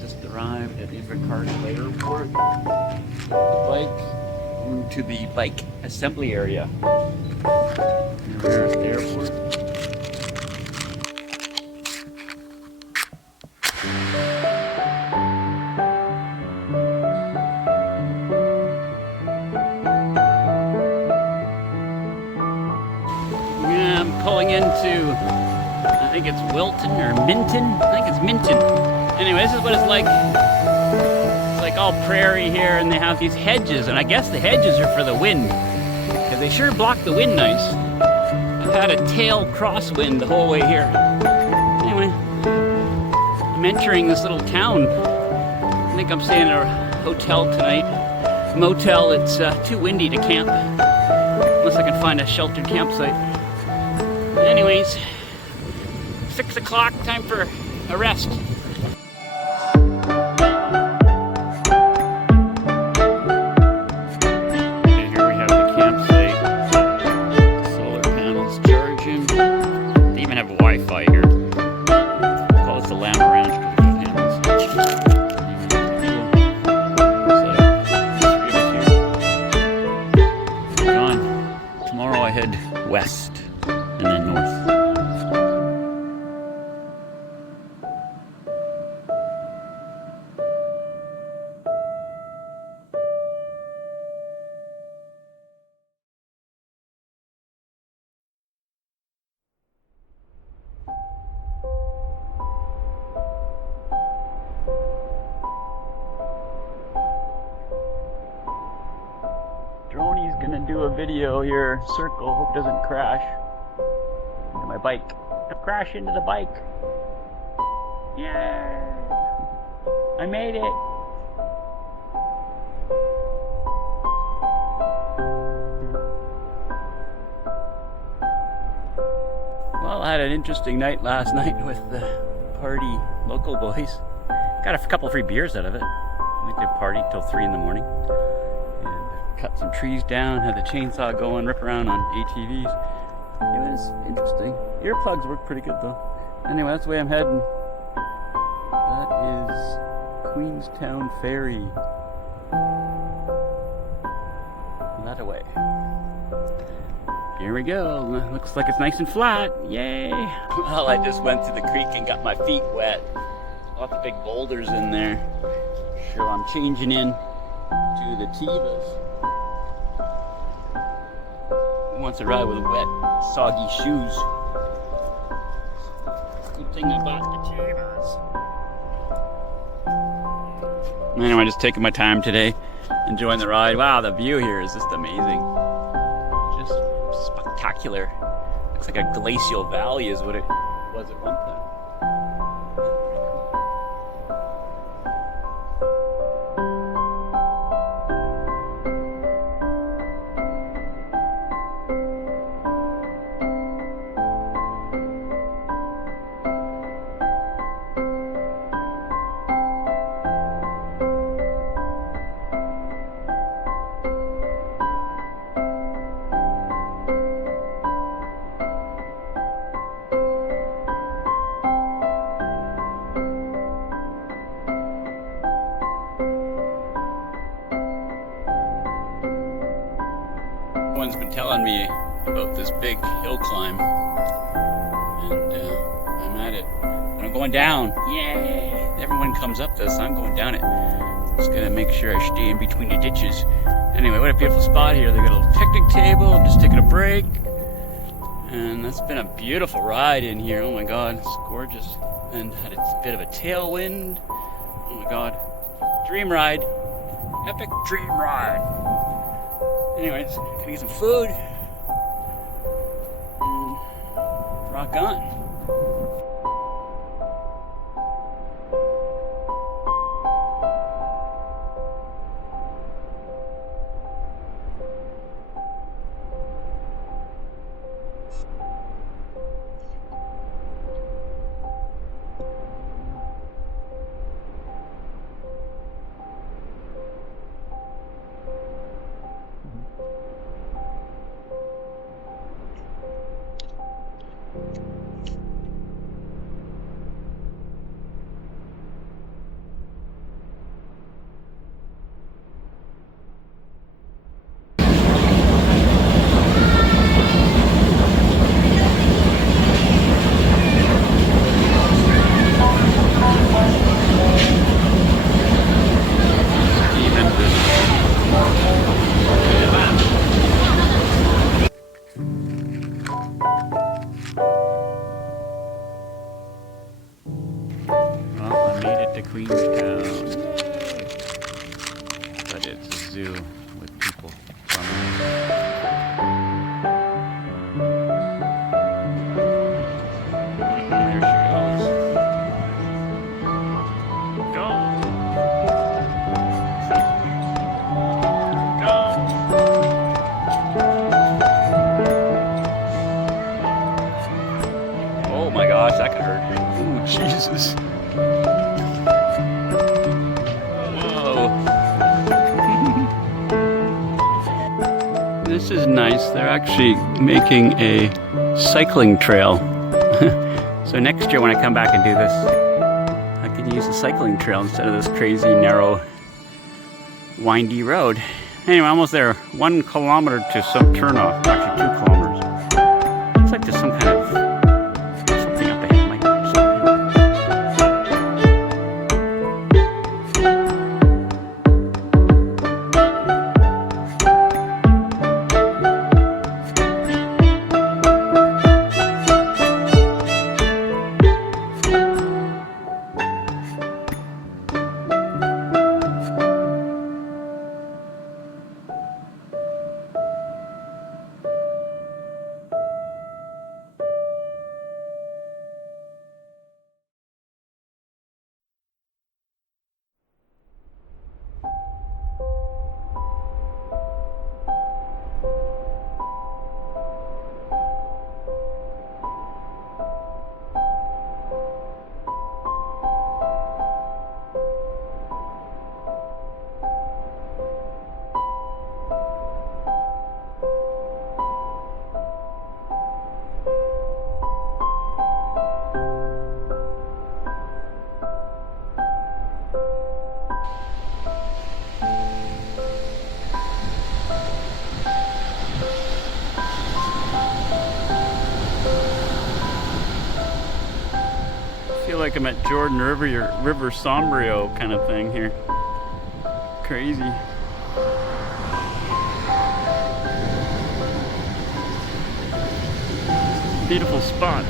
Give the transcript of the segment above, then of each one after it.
Just arrived at Invercargill Airport. The bike to the bike assembly area. There's the airport. Yeah, I'm pulling into, I think it's Wilton or Minton. I think it's Minton. Anyway, this is what it's like. It's like all prairie here, and they have these hedges, and I guess the hedges are for the wind, because they sure block the wind nice. I've had a tail crosswind the whole way here. Anyway, I'm entering this little town. I think I'm staying at a hotel tonight. Motel, it's too windy to camp, unless I can find a sheltered campsite. Anyways, 6 o'clock, time for a rest. West and then north. Droney's gonna do a video here, circle, hope it doesn't crash. Look at my bike. Don't crash into the bike. Yeah! I made it! Well, I had an interesting night last night with the party local boys. Got a couple free beers out of it. Went to a party till 3 in the morning. Cut some trees down, had the chainsaw going, rip around on ATVs. It was interesting. Earplugs work pretty good though. Anyway, that's the way I'm heading. That is Queenstown Ferry. That away. Here we go. Looks like it's nice and flat. Yay! Well, I just went to the creek and got my feet wet. Lots of big boulders in there. So I'm changing in to the Tevas. Who wants to ride with wet, soggy shoes? Good thing I bought the Tevas. Anyway, just taking my time today, enjoying the ride. Wow, the view here is just amazing. Just spectacular. Looks like a glacial valley is what it was at one time. Everyone's been telling me about this big hill climb, and I'm at it. And I'm going down. Yay! Everyone comes up this, I'm going down it. Just gotta make sure I stay in between the ditches. Anyway, what a beautiful spot here. They got a little picnic table. I'm just taking a break, and that's been a beautiful ride in here. Oh my God, it's gorgeous, and had a bit of a tailwind. Oh my God, dream ride, epic dream ride. Anyways, gonna get some food and rock on. This is nice. They're actually making a cycling trail. So next year when I come back and do this, I can use a cycling trail instead of this crazy, narrow, windy road. Anyway, almost there. 1 kilometer to some turnoff. Actually, 2 kilometers. Looks like there's some kind of something up ahead. Might be something. I feel like I'm at Jordan River Sombrio kind of thing here. Crazy. Beautiful spot.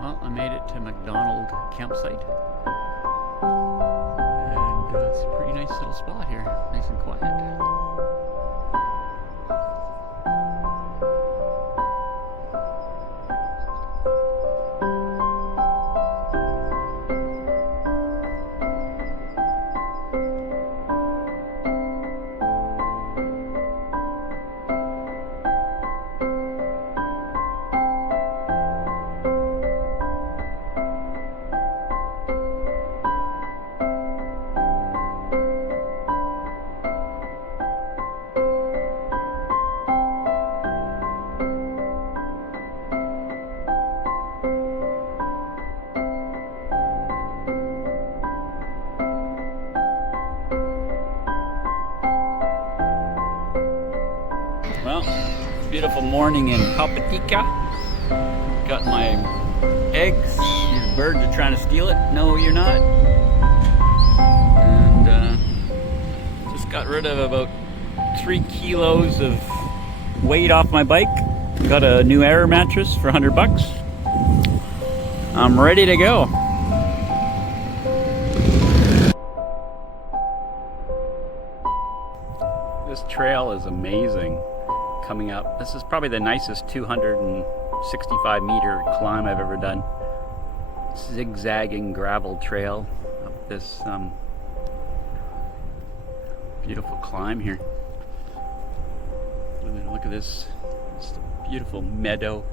Well, I made it to McDonald campsite. And it's a pretty nice little spot here. Nice and quiet. Well, beautiful morning in Papatika. Got my eggs. These birds are trying to steal it. No, you're not. And just got rid of about 3 kilos of weight off my bike. Got a new air mattress for $100. I'm ready to go. This trail is amazing. Coming up, this is probably the nicest 265 meter climb I've ever done. Zigzagging gravel trail up this beautiful climb here. Look at this beautiful meadow.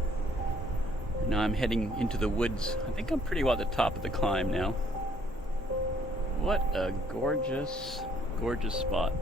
Now I'm heading into the woods. I think I'm pretty well at the top of the climb now. What a gorgeous, gorgeous spot.